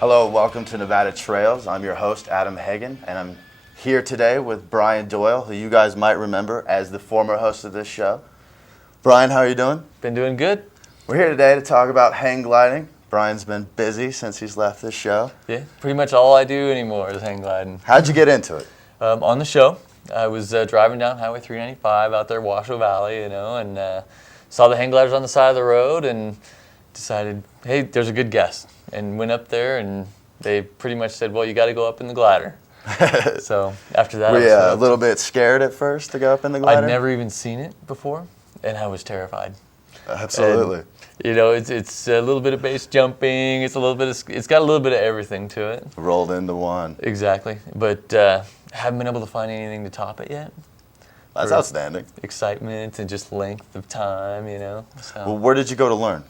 Hello, welcome to Nevada Trails. I'm your host, Adam Hagan, and I'm here today with Brian Doyal, who you guys might remember as the former host of this show. Brian, how are you doing? Been doing good. We're here today to talk about hang gliding. Brian's been busy since he's left this show. Yeah, pretty much all I do anymore is hang gliding. How'd you get into it? On the show, I was driving down Highway 395 out there, Washoe Valley, and saw the hang gliders on the side of the road and decided, hey, there's a good guest. And went up there, and they pretty much said, well, you got to go up in the glider. So after that, Were you a little bit scared at first to go up in the glider? I'd never even seen it before, and I was terrified. Absolutely. And, it's a little bit of base jumping. It's got a little bit of everything to it. Rolled into one. Exactly, but haven't been able to find anything to top it yet. That's outstanding. Excitement and just length of time, So. Well, where did you go to learn?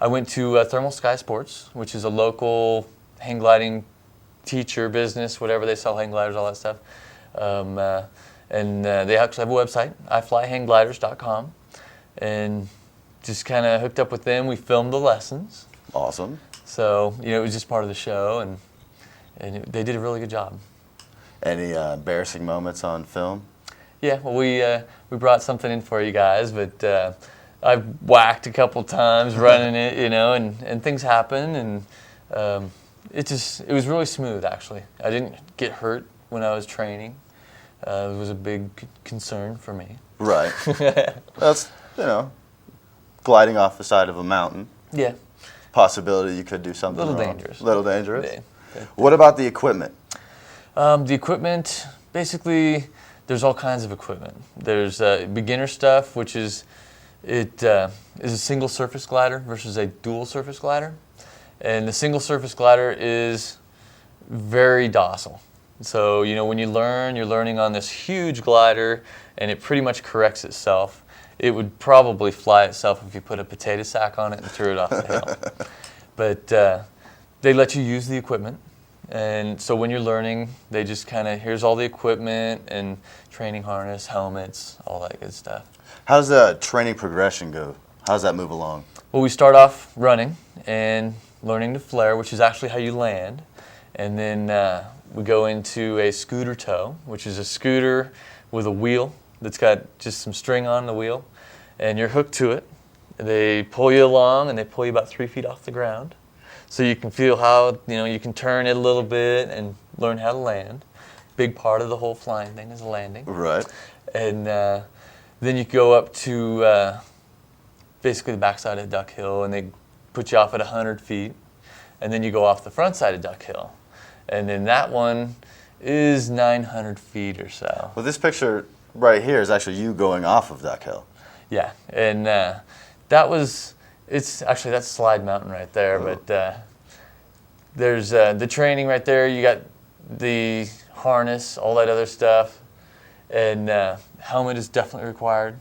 I went to Thermal Sky Sports, which is a local hang gliding teacher business, whatever. They sell hang gliders, all that stuff. And they actually have a website, iflyhanggliders.com, and just kind of hooked up with them. We filmed the lessons. Awesome. So, it was just part of the show, and they did a really good job. Any embarrassing moments on film? Yeah, well, we brought something in for you guys, but I whacked a couple times running it, and things happen, and it was really smooth, actually. I didn't get hurt when I was training. It was a big concern for me. Right. That's, gliding off the side of a mountain. Yeah. Possibility you could do something A little wrong. dangerous. A little dangerous. Yeah. What about the equipment? The equipment, basically, there's all kinds of equipment. There's beginner stuff, which is a single surface glider versus a dual surface glider. And the single surface glider is very docile. So, when you learn, you're learning on this huge glider, and it pretty much corrects itself. It would probably fly itself if you put a potato sack on it and threw it off the hill. But they let you use the equipment. And so when you're learning, they just here's all the equipment and training harness, helmets, all that good stuff. How's the training progression go? How's that move along? Well, we start off running and learning to flare, which is actually how you land. And then we go into a scooter tow, which is a scooter with a wheel that's got just some string on the wheel. And you're hooked to it. They pull you along, and they pull you about 3 feet off the ground. So you can feel how, you can turn it a little bit and learn how to land. Big part of the whole flying thing is landing. Right. And then you go up to basically the backside of Duck Hill, and they put you off at 100 feet. And then you go off the front side of Duck Hill. And then that one is 900 feet or so. Well, this picture right here is actually you going off of Duck Hill. Yeah, and that's Slide Mountain right there, but there's the training right there. You got the harness, all that other stuff, and helmet is definitely required.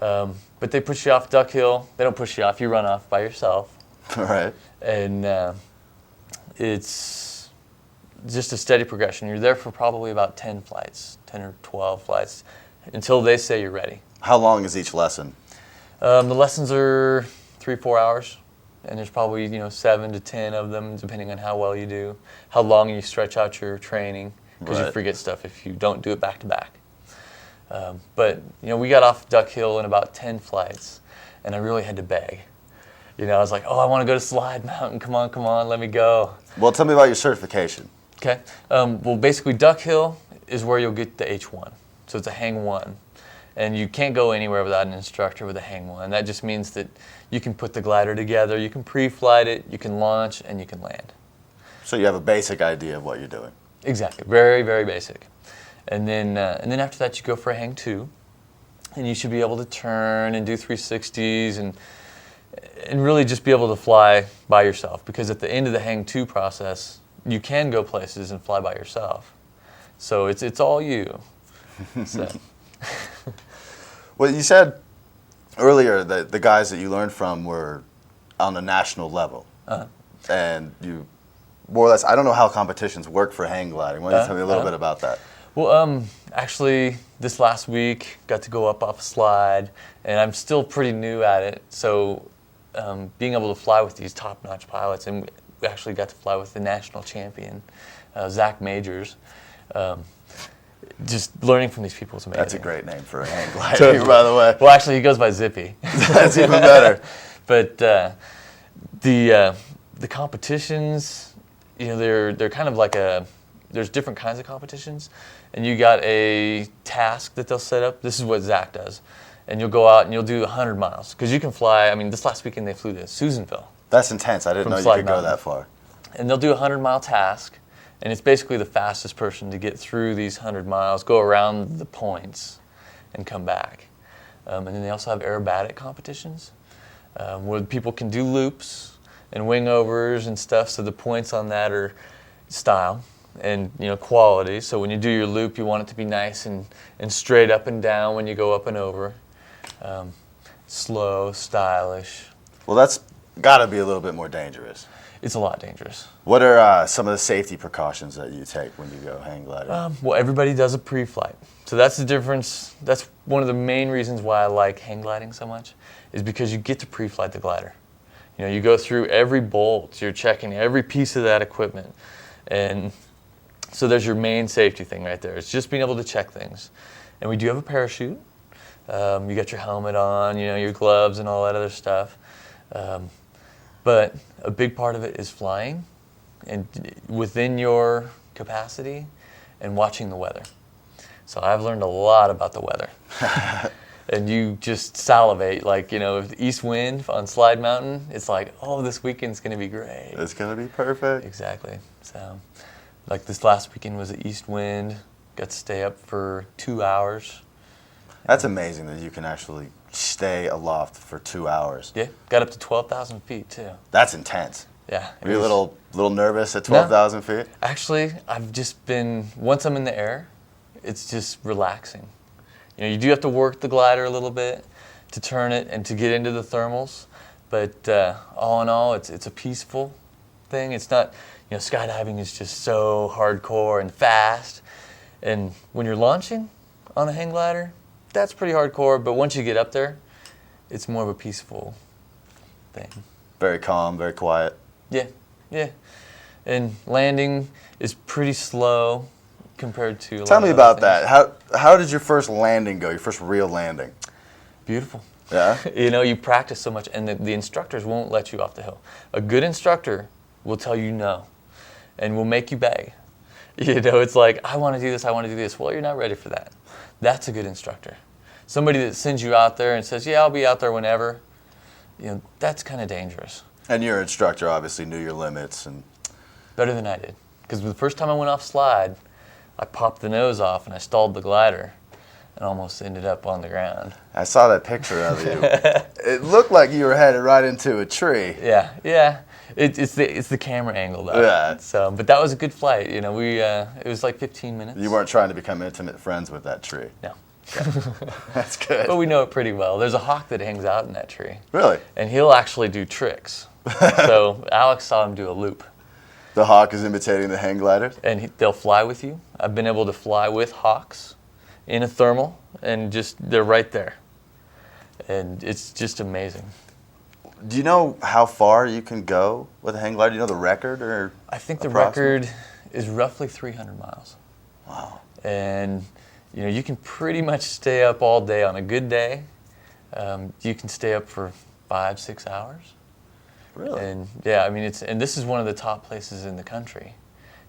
But they push you off Duck Hill. They don't push you off. You run off by yourself. All right. And it's just a steady progression. You're there for probably about 10 or 12 flights, until they say you're ready. How long is each lesson? The lessons are 3-4 hours, and there's probably 7 to 10 of them, depending on how well you do, how long you stretch out your training, because you forget stuff if you don't do it back to back. But we got off Duck Hill in about 10 flights, and I really had to beg. I was like, I want to go to Slide Mountain. Come on, let me go. Well, tell me about your certification. Okay. Well, basically, Duck Hill is where you'll get the H1. So it's a hang one. And you can't go anywhere without an instructor with a hang one. That just means that you can put the glider together, you can pre-flight it, you can launch, and you can land. So you have a basic idea of what you're doing. Exactly. Very, very basic. And then after that, you go for a hang two. And you should be able to turn and do 360s and really just be able to fly by yourself. Because at the end of the hang two process, you can go places and fly by yourself. So it's all you. So. Well, you said earlier that the guys that you learned from were on a national level. Uh-huh. And you, more or less, I don't know how competitions work for hang gliding. Why don't you tell me a little bit about that? Well, actually, this last week, got to go up off a slide, and I'm still pretty new at it. So being able to fly with these top-notch pilots, and we actually got to fly with the national champion, Zach Majors. Just learning from these people is amazing. That's a great name for a hang glider, by the way. Well, actually, he goes by Zippy. That's even better. But the competitions, they're kind of like there's different kinds of competitions, and you got a task that they'll set up. This is what Zach does, and you'll go out and you'll do 100 miles because you can fly. I mean, this last weekend they flew to Susanville. That's intense. I didn't know you could go that far. And they'll do a 100-mile task, and it's basically the fastest person to get through these 100 miles, go around the points, and come back. And then they also have aerobatic competitions where people can do loops and wing overs and stuff. So the points on that are style and quality. So when you do your loop, you want it to be nice and straight up and down when you go up and over. Slow, stylish. Well, that's got to be a little bit more dangerous. It's a lot dangerous. What are some of the safety precautions that you take when you go hang gliding? Well, everybody does a pre-flight. So that's the difference. That's one of the main reasons why I like hang gliding so much, is because you get to pre-flight the glider. You go through every bolt. You're checking every piece of that equipment. And so there's your main safety thing right there. It's just being able to check things. And we do have a parachute. You got your helmet on, your gloves and all that other stuff. But a big part of it is flying and within your capacity and watching the weather. So I've learned a lot about the weather. And you just salivate, like, east wind on Slide Mountain, it's like, oh, this weekend's going to be great. It's going to be perfect. Exactly. So, like this last weekend was an east wind, got to stay up for 2 hours. That's amazing that you can actually stay aloft for 2 hours. Yeah, got up to 12,000 feet too. That's intense. Yeah. Are you a little nervous at 12,000 feet? Actually, I've just been, once I'm in the air, it's just relaxing. You do have to work the glider a little bit to turn it and to get into the thermals, but all in all, it's a peaceful thing. It's not, skydiving is just so hardcore and fast, and when you're launching on a hang glider, that's pretty hardcore, but once you get up there, it's more of a peaceful thing. Very calm, very quiet. Yeah. And landing is pretty slow compared to a lot Tell me of about other that. How did your first landing go, your first real landing? Beautiful. Yeah? You practice so much, and the instructors won't let you off the hill. A good instructor will tell you no, and will make you beg. It's like, I want to do this, I want to do this. Well, you're not ready for that. That's a good instructor. Somebody that sends you out there and says, yeah, I'll be out there whenever, that's kind of dangerous. And your instructor obviously knew your limits. And better than I did. Because the first time I went off slide, I popped the nose off and I stalled the glider and almost ended up on the ground. I saw that picture of you. It looked like you were headed right into a tree. Yeah. It's the camera angle though. Yeah. So, but that was a good flight. It was like 15 minutes. You weren't trying to become intimate friends with that tree. No. That's good. But we know it pretty well. There's a hawk that hangs out in that tree. Really? And he'll actually do tricks. So Alex saw him do a loop. The hawk is imitating the hang gliders? And they'll fly with you. I've been able to fly with hawks in a thermal, and they're right there. And it's just amazing. Do you know how far you can go with a hang glider? Do you know the record? Or I think the record is roughly 300 miles. Wow. And you can pretty much stay up all day on a good day. You can stay up for 5-6 hours. Really? And yeah, and this is one of the top places in the country.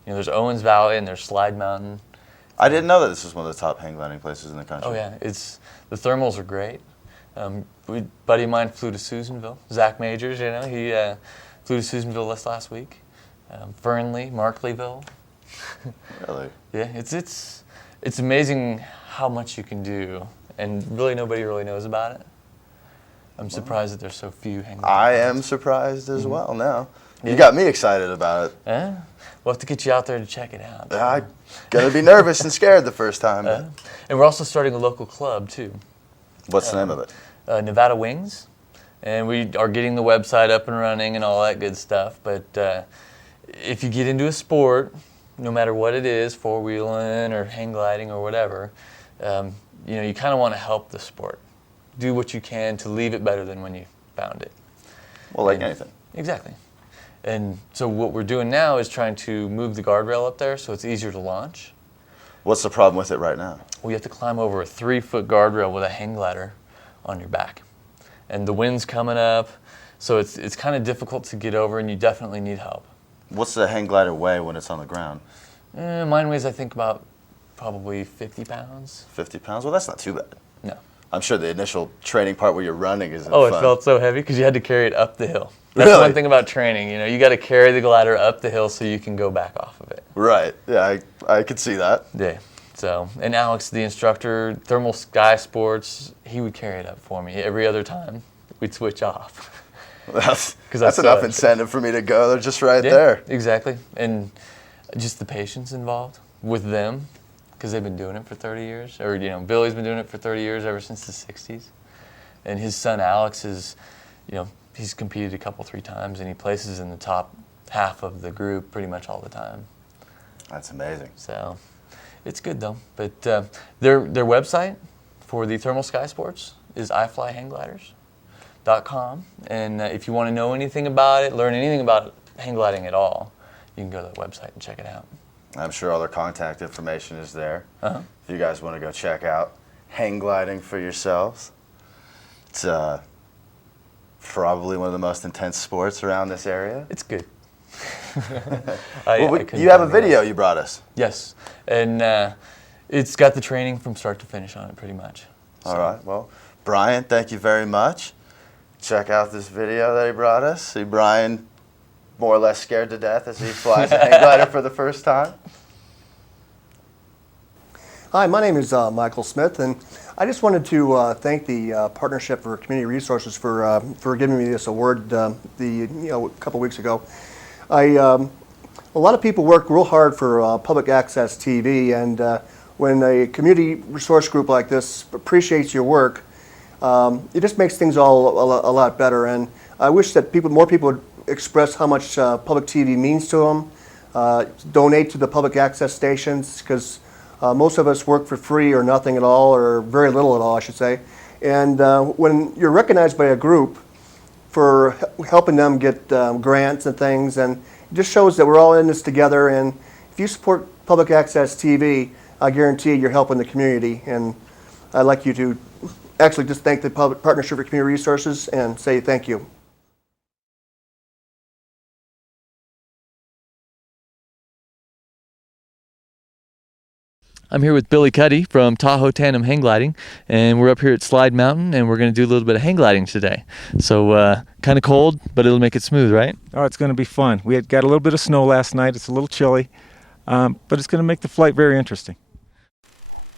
There's Owens Valley and there's Slide Mountain. I didn't know that this was one of the top hang gliding places in the country. Oh yeah, the thermals are great. A buddy of mine flew to Susanville, Zach Majors. He flew to Susanville last week. Fernley, Markleyville. Really? Yeah, it's amazing how much you can do, and really nobody really knows about it. I'm surprised that there's so few hang gliding I places. am surprised as well now. Yeah. You got me excited about it. We'll have to get you out there to check it out. I'm going to be nervous and scared the first time. And we're also starting a local club, too. What's the name of it? Nevada Wings. And we are getting the website up and running and all that good stuff. But if you get into a sport, no matter what it is, four-wheeling or hang gliding or whatever, you kind of want to help the sport. Do what you can to leave it better than when you found it. Well, like anything. Exactly. And so what we're doing now is trying to move the guardrail up there so it's easier to launch. What's the problem with it right now? We have to climb over a 3-foot guardrail with a hang glider on your back. And the wind's coming up, so it's kind of difficult to get over, and you definitely need help. What's the hang glider weigh when it's on the ground? Mine weighs, I think, about probably 50 pounds. 50 pounds? Well, that's not too bad. No. I'm sure the initial training part where you're running isn't Oh, fun. it felt so heavy because you had to carry it up the hill. That's Really? one thing about training. You know, you got to carry the glider up the hill so you can go back off of it. Right. Yeah, I could see that. Yeah. So, and Alex, the instructor, Thermal Sky Sports, he would carry it up for me. Every other time, we'd switch off. That's enough incentive for me to go. They're just right Yeah, there. exactly. And just the patience involved with them, because they've been doing it for 30 years. Or, you know, Billy's been doing it for 30 years, ever since the 60s. And his son Alex is, you know, he's competed a couple, 3 times, and he places in the top half of the group pretty much all the time. That's amazing. So it's good though. But their website for the Thermal Sky Sports is iflyhanggliders.com. And if you want to know anything about it, learn anything about hang gliding at all, you can go to the website and check it out. I'm sure all their contact information is there. Uh-huh. If you guys want to go check out hang gliding for yourselves. It's probably one of the most intense sports around this area. It's good. You have a video you brought us. Yes, and it's got the training from start to finish on it pretty much. So. All right, well, Brian, thank you very much. Check out this video that he brought us. See Brian more or less scared to death as he flies a hang glider for the first time. Hi, my name is Michael Smith, and I just wanted to thank the Partnership for Community Resources for giving me this award a couple weeks ago. A lot of people work real hard for public access TV, and when a community resource group like this appreciates your work, it just makes things all a lot better. And I wish that more people would express how much public TV means to them, donate to the public access stations, because most of us work for free or nothing at all, or very little at all, I should say. And when you're recognized by a group for helping them get grants and things, and it just shows that we're all in this together. And if you support public access TV, I guarantee you're helping the community. And I'd like you to actually just thank the Partnership for Community Resources and say thank you. I'm here with Billy Cuddy from Tahoe Tandem Hang Gliding, and we're up here at Slide Mountain, and we're going to do a little bit of hang gliding today. So kind of cold, but it'll make it smooth, right? Oh, it's going to be fun. We got a little bit of snow last night. It's a little chilly, but it's going to make the flight very interesting.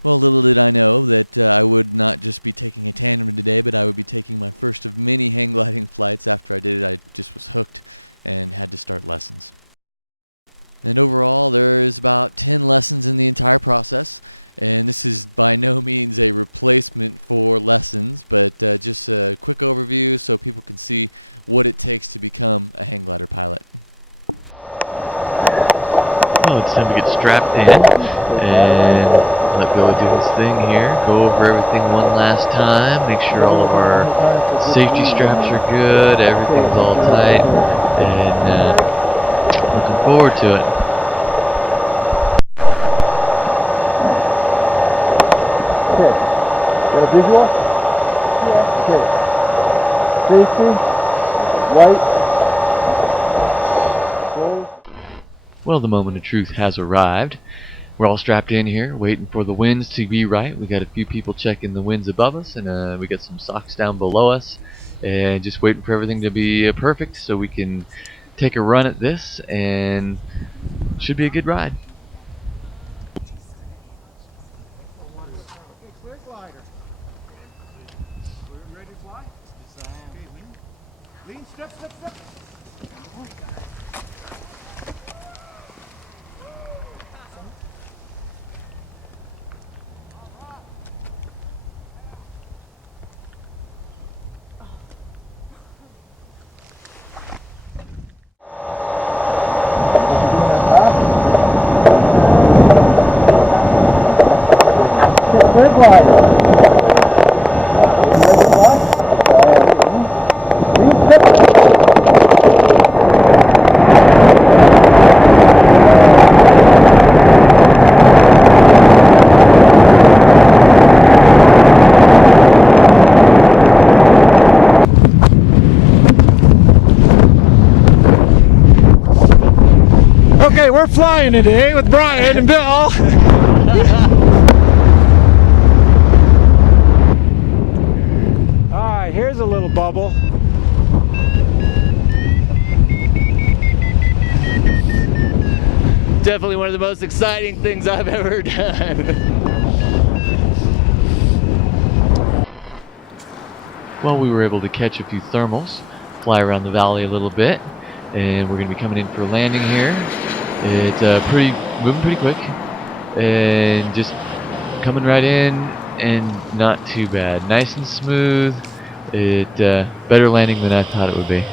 Well, little did I know that I would not just be taking a tandem today, but I would be taking my first of many hang gliding flights. After I did it, I just was hooked and had to start lessons. And overall, there is about 10 lessons in the entire process, and this is by no means a replacement for lessons, but just a quick overview so people can see what it takes to become a hang glider pilot. Well, it's time to get strapped in and let Billy do his thing here. Go over everything one last time, make sure all of our safety straps are good, everything's all tight, and looking forward to it. Okay, got a visual? Yeah. Okay. Safety, white, gold. Well, the moment of truth has arrived. We're all strapped in here, waiting for the winds to be right. We got a few people checking the winds above us, and we got some socks down below us, and just waiting for everything to be perfect so we can take a run at this, and it should be a good ride. we're flying today with Brian and Bill. Alright, here's a little bubble. Definitely one of the most exciting things I've ever done. Well, we were able to catch a few thermals, fly around the valley a little bit, and we're going to be coming in for a landing here. It's moving pretty quick, and just coming right in, and not too bad. Nice and smooth. Better landing than I thought it would be.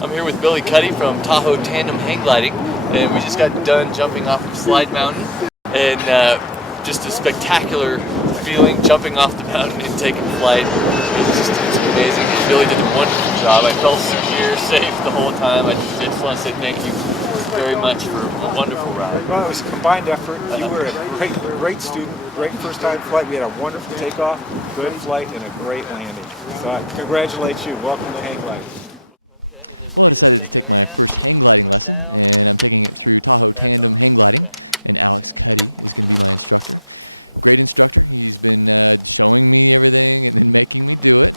I'm here with Billy Cuddy from Tahoe Tandem Hang Gliding, and we just got done jumping off of Slide Mountain, and just a spectacular feeling jumping off the mountain and taking flight. It's amazing. Billy did a wonderful job. I felt secure, safe the whole time. I just want to say thank you very much for a wonderful ride. Well, it was a combined effort. You were a great student, great first time flight. We had a wonderful takeoff, good flight, and a great landing. So I congratulate you. Welcome to hang gliding. Well, I decided to take my first hang gliding lesson, and I'm taking it through Tahoe Tandem Hang Gliding, and Alex Cuddy is going to be my instructor. Great instructor. He's been showing me everything and then making me do it,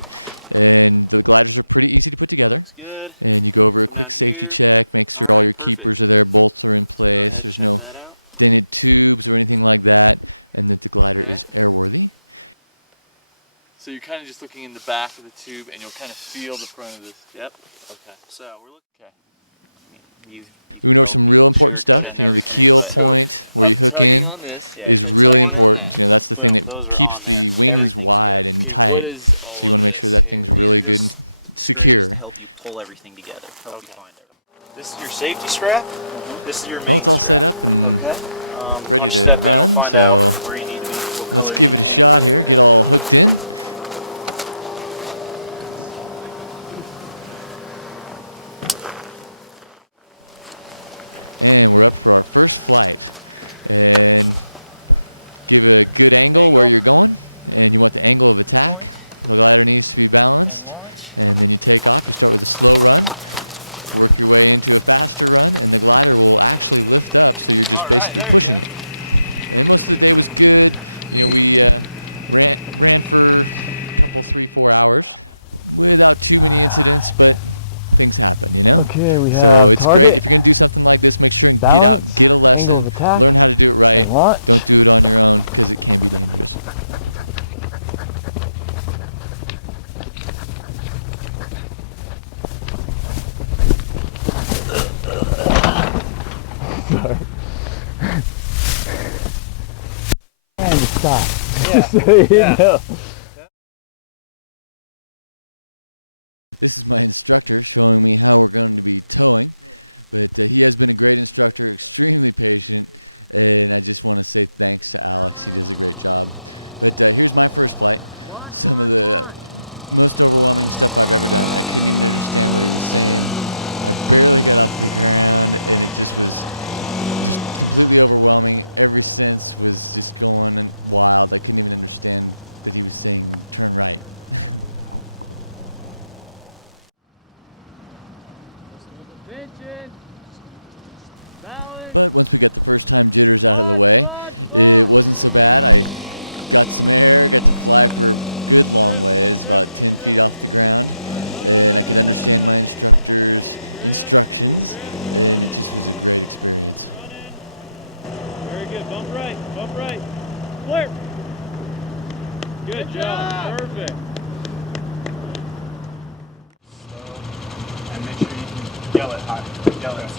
and the gliders are pretty easy to put together. And you go over a quick safety check, make sure all your keepers are there, bolts are in place, there's no dented tubes or anything like that, and that the glider is airworthy. So you're kind of just looking in the back of the tube, and you'll kind of feel the front of this. Yep. Okay. So we're looking. Okay. We went over some real important stuff. You know, the keel point where you hook in is really important. You know, that's the thing that keeps the wings wide and tight. So you want to make sure that thing's really good and secure. Help you pull everything together. This is your safety strap. This is your main Well, it's all set up and ready to run. So let's give it a shot here. Get all hooked in. And we're up for our first flight, and give a good angle where you're going, and you want the angle of attack. The glider needs to be balanced, and then you take off. You start with a slow run, work your way into a faster run, and the glider will actually lift up, so you're just basically pushing it. And most of the day was good. You know, we ran for a couple, 3-4 hours without too many incidents, but things happen, you know? Okay, we have so it's target, great. If you're going to do something like this, make sure and get out, get a lesson, learn how to do it right. Don't do it on your own, because it can be dangerous. And stop. Yeah. So you know. This is my instructor showing me how we're going to be towing, but he has been a great instructor, extremely patient, and I just want to say thanks to Alex. He does a great job. But here's my first flight. Some of the most overwhelming stuff I've ever done. I couldn't even understand what he was saying. I barely got off the ground, and it just was just completely overwhelming. Every sense was just going wild. I couldn't even understand that he was saying turn right. But once we got the first time jitters out of the way, it wasn't so bad. I got some air, got to fly for a good long ways, about 10 feet off the ground, and I could understand my instructor's instructions, and it just was a great experience. Very good. Bump right. Bump right. Flare. Good job. Perfect. And make sure you can yell it hot. Yell it.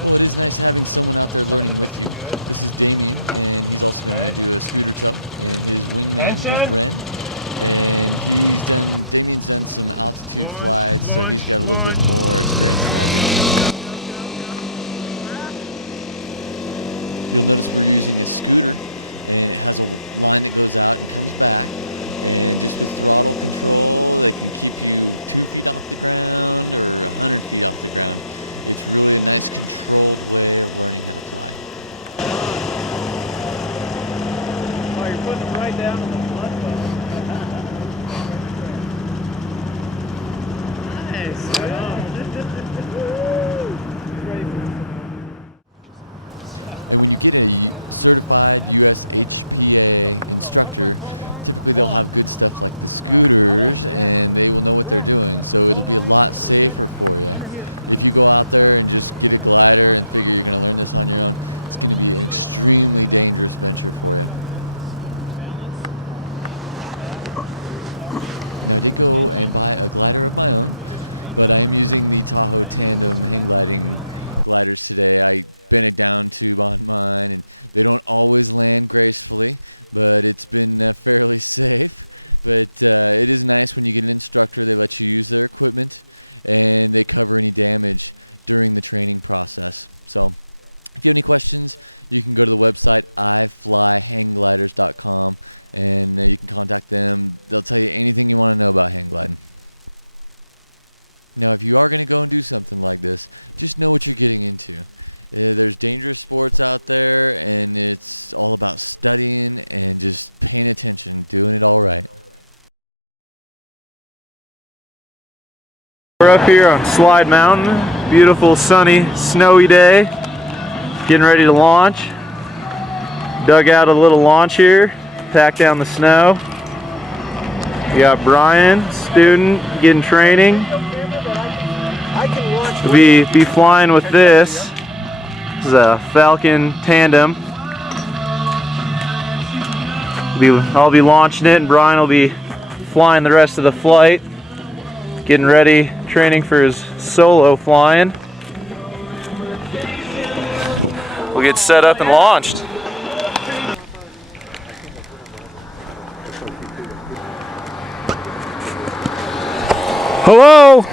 Well, it is nice having someone out there learning with you. This is Damien, and he's also going to do a scooter tow, and his wingman is Ren. And Damien's done some altitude flights, so he's got a little bit more experience than I do. You'll notice we're using a scooter, and it has a line that goes out and comes back. And just with throttle control, they can keep you 2 feet off the ground or 100 feet off the ground. It's really a nice controlled way of learning how to fly. Oh, you're putting them right down in the blood bubble. Nice. Right on. And when you get a certified USHPA instructor, typically they'll have good stuff like the scooters, and they will know what they're doing, so it'll be a lot safer for you. If you go out there and just get a glider and figure you're going to learn this on your own, it's going to be an extremely dangerous venture for you. Now, I did go and buy a glider of my own, but I am using the Tahoe Tandem hang gliding gliders today. I bent it down tube on mine, and they don't always land gracefully, but it's been fairly safe. But it is nice when you get an instructor. They let you use their equipment, and they cover any damage during the training process. So if you have any questions, you can go to the website iflyhanggliders.com, and you can contact them. They'll tell you anything you want to know about hang gliding. Now, if you are going to go and do something like this, just know what you're getting into. There's dangerous sports out there, and it's all about studying and just paying attention, doing it all right. We're up here on Slide Mountain. Beautiful, sunny, snowy day. Getting ready to launch. Dug out a little launch here, packed down the snow. We got Brian, student, getting training. We'll be flying with this. This is a Falcon Tandem. I'll be launching it, and Brian will be flying the rest of the flight. Getting ready, training for his solo flying. We'll get set up and launched. Hello!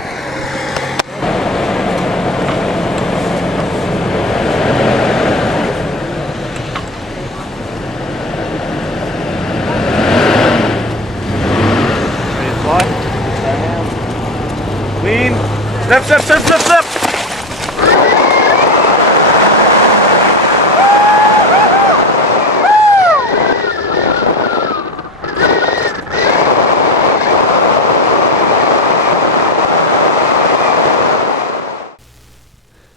Lean. Step, step, step, step, step.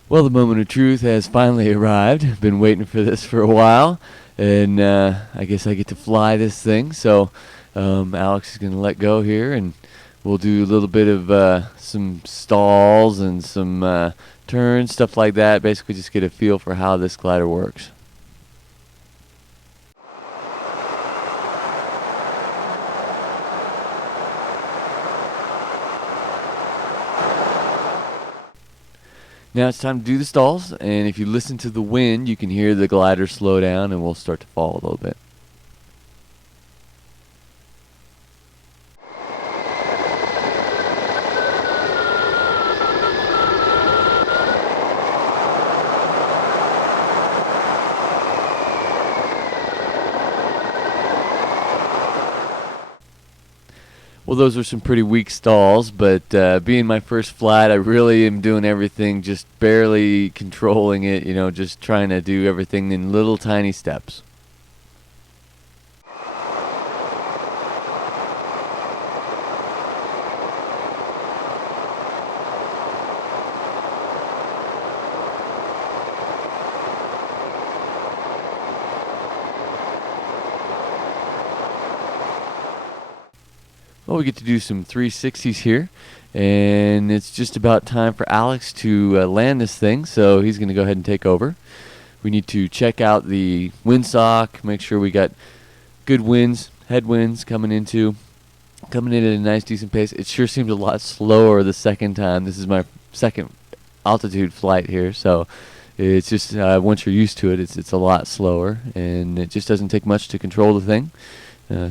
Well, the moment of truth has finally arrived. I've been waiting for this for a while, and I guess I get to fly this thing. So Alex is going to let go here, and we'll do a little bit of some stalls and some turns, stuff like that. Basically just get a feel for how this glider works. Now it's time to do the stalls, and if you listen to the wind, you can hear the glider slow down, and we'll start to fall a little bit. Well, those were some pretty weak stalls, but being my first flight, I really am doing everything, just barely controlling it, you know, just trying to do everything in little tiny steps. Well, we get to do some 360s here, and it's just about time for Alex to land this thing, so he's going to go ahead and take over. We need to check out the windsock, make sure we got good winds, headwinds coming in at a nice decent pace. It sure seemed a lot slower the second time. This is my second altitude flight here, so it's just once you're used to it, it's a lot slower, and it just doesn't take much to control the thing.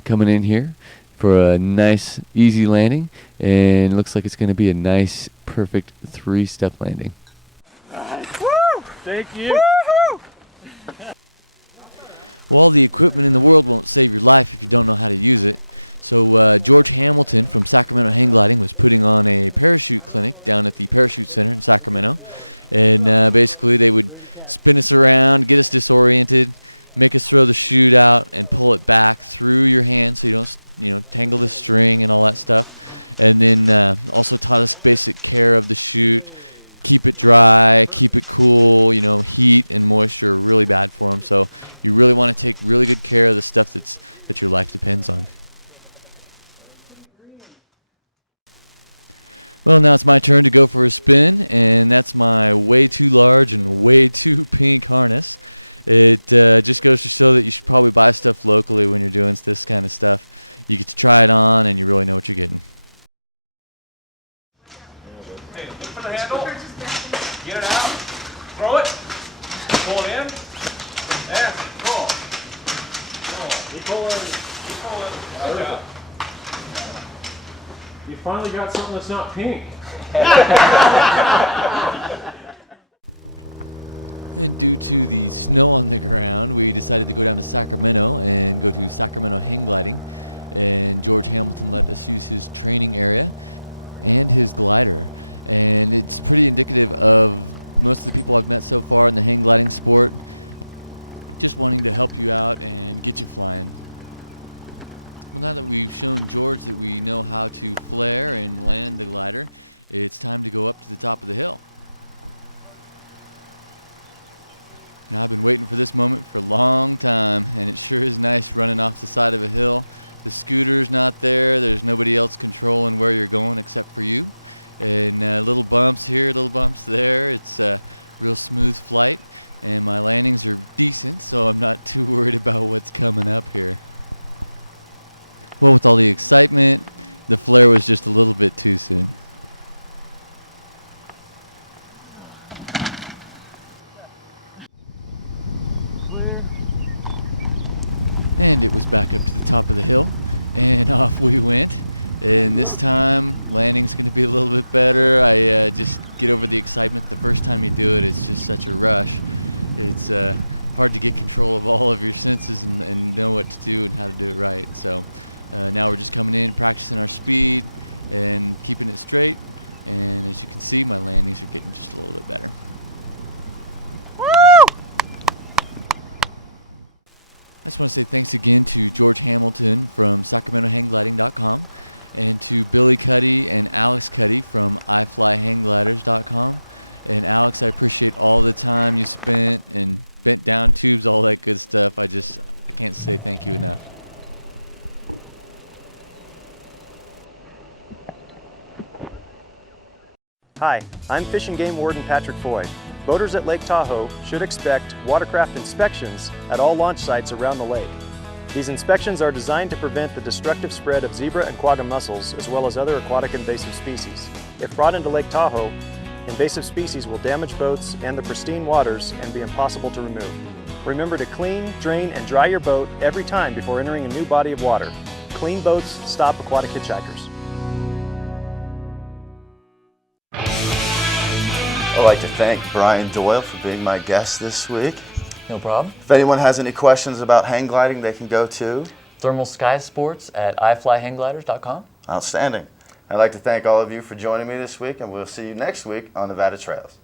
Coming in here for a nice, easy landing, and it looks like it's going to be a nice, perfect 3-step landing. Woo! Thank you. Woo-hoo! Well, all the equipment in the world won't save your life if you don't know how to use it. So George Hamilton from Sacramento Hang Gliding was putting on a parachute clinic down at the Parachute Center in Sacramento. And basically they would spin us around, get us disoriented, make us throw the chute out and pull it back through your hand so you don't tangle the string and all that stuff. And then also taught us basic care of the chute. Keep it dry, keep it cool. Heat and moisture are really bad for them. So you really want to take really good care of the stuff that your life depends on. Well, now it's my turn to go for a spin, and that's my way too large and way too pink harness. It just goes to show that you should probably buy stuff locally when you're doing this kind of stuff. You get to try it on, and you really know what you're getting. Hey, look for the handle. Get it out. Throw it. Pull it in. And pull. Keep pulling. Keep pulling. Yeah. You finally got something that's not pink. And due to the snow on the ground, we decided to go down to Sacramento and go to Sacramento Hang Gliding. And George Hamilton let us use his training area and his glider. And it's pretty indicative of most of the people I've met so far in the hang gliding sport, just wanting to help you out and get you flying. Well, now that we've shown George that we know how to flare and land the glider, it's time to go up to the top of the hill. Now, I've been waiting for this moment for a long time, and it sure is nice running off the side of a hill. The scooter's not there. There's nobody else controlling where you're going except for you. And little bumps here, little bumps there. It's a real smooth flight, and my landings are decent, so I'm not too worried about what's coming up here. Well, with all the excitement, the flare was just a little bit too soon. And it was back up to the top of the hill, and off we went. And this time, landing's going to be a little bit better. I just get over the excitement. The first time you do it, it's just such a rush. It's hard to get control of all of your senses and know what to do and how to do it right. So now we're just coming in, practicing our speed and keeping it straight. And as you can see, my landings are getting just a little bit better. I just want to say thanks again to George Hamilton from SacramentoHangGliding.com and to Billy Cuddy and Alex Cuddy from iFlyHanggliders.com. And Alex, I appreciate all the time you spent and bent down tubes, all that good stuff. I can't say thank you enough. Hi, I'm Fish and Game Warden Patrick Foy. Boaters at Lake Tahoe should expect watercraft inspections at all launch sites around the lake. These inspections are designed to prevent the destructive spread of zebra and quagga mussels as well as other aquatic invasive species. If brought into Lake Tahoe, invasive species will damage boats and the pristine waters and be impossible to remove. Remember to clean, drain, and dry your boat every time before entering a new body of water. Clean boats stop aquatic hitchhikers. I'd like to thank Brian Doyal for being my guest this week. No problem. If anyone has any questions about hang gliding, they can go to Thermal Sky Sports at iFlyHanggliders.com. Outstanding. I'd like to thank all of you for joining me this week, and we'll see you next week on Nevada Trails.